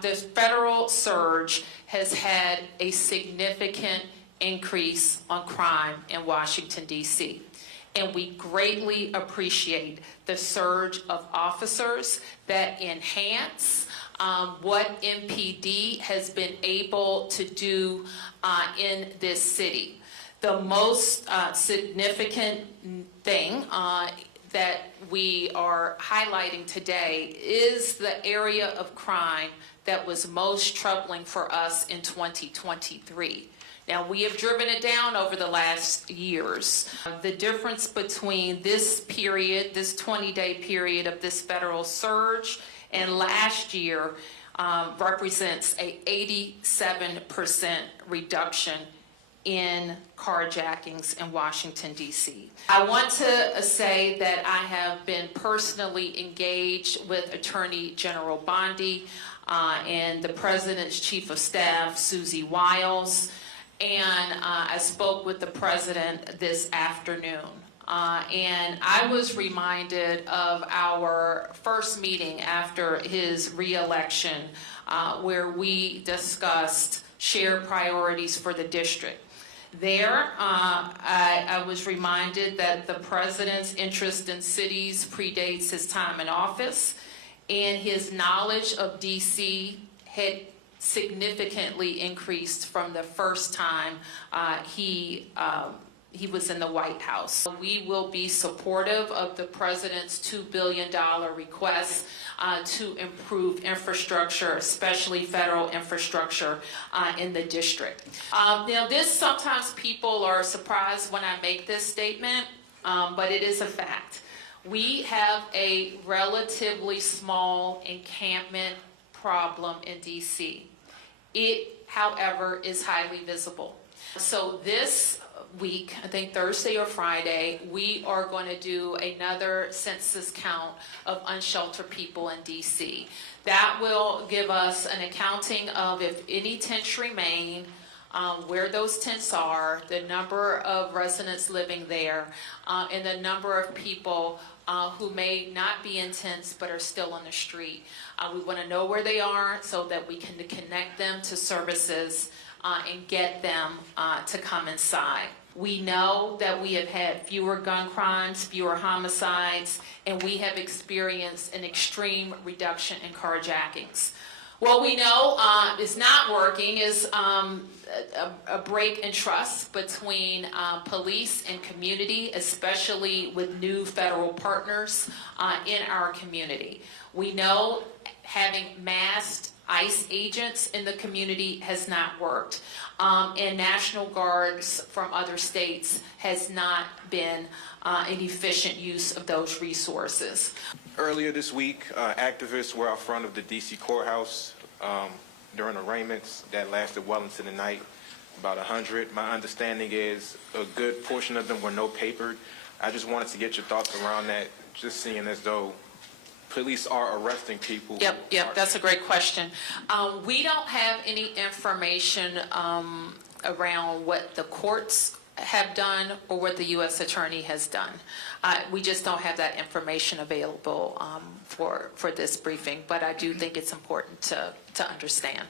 The federal surge has had a significant increase on crime in Washington, D.C. And we greatly appreciate the surge of officers that enhance what MPD has been able to do in this city. The most significant thing that we are highlighting today is the area of crime that was most troubling for us in 2023. Now, we have driven it down over the last years. The difference between this period, this 20-day period of this federal surge, and last year represents a 87% reduction in carjackings in Washington, D.C. I want to say that I have been personally engaged with Attorney General Bondi and the President's Chief of Staff, Susie Wiles, and I spoke with the President this afternoon. And I was reminded of our first meeting after his re-election where we discussed shared priorities for the district. There, I was reminded that the President's interest in cities predates his time in office, and his knowledge of D.C. had significantly increased from the first time he was in the White House. We will be supportive of the President's $2 billion request to improve infrastructure, especially federal infrastructure in the district. Now, sometimes people are surprised when I make this statement, but it is a fact. We have a relatively small encampment problem in D.C. It, however, is highly visible. So this week, I think Thursday or Friday, we are going to do another census count of unsheltered people in D.C. That will give us an accounting of if any tents remain, where those tents are, the number of residents living there, and the number of people who may not be in tents but are still on the street. We want to know where they are so that we can connect them to services and get them to come inside. We know that we have had fewer gun crimes, fewer homicides, and we have experienced an extreme reduction in carjackings. What we know is not working is a break in trust between police and community, especially with new federal partners in our community. We know having masked ICE agents in the community has not worked, and National Guards from other states has not been an efficient use of those resources. Earlier this week, activists were out front of the D.C. courthouse during arraignments that lasted well into the night, about 100. My understanding is a good portion of them were no-papered. I just wanted to get your thoughts around that, just seeing as though police are arresting people. Yep, that's a great question. We don't have any information around what the courts have done or what the U.S. Attorney has done. We just don't have that information available for this briefing, but I do think it's important to understand.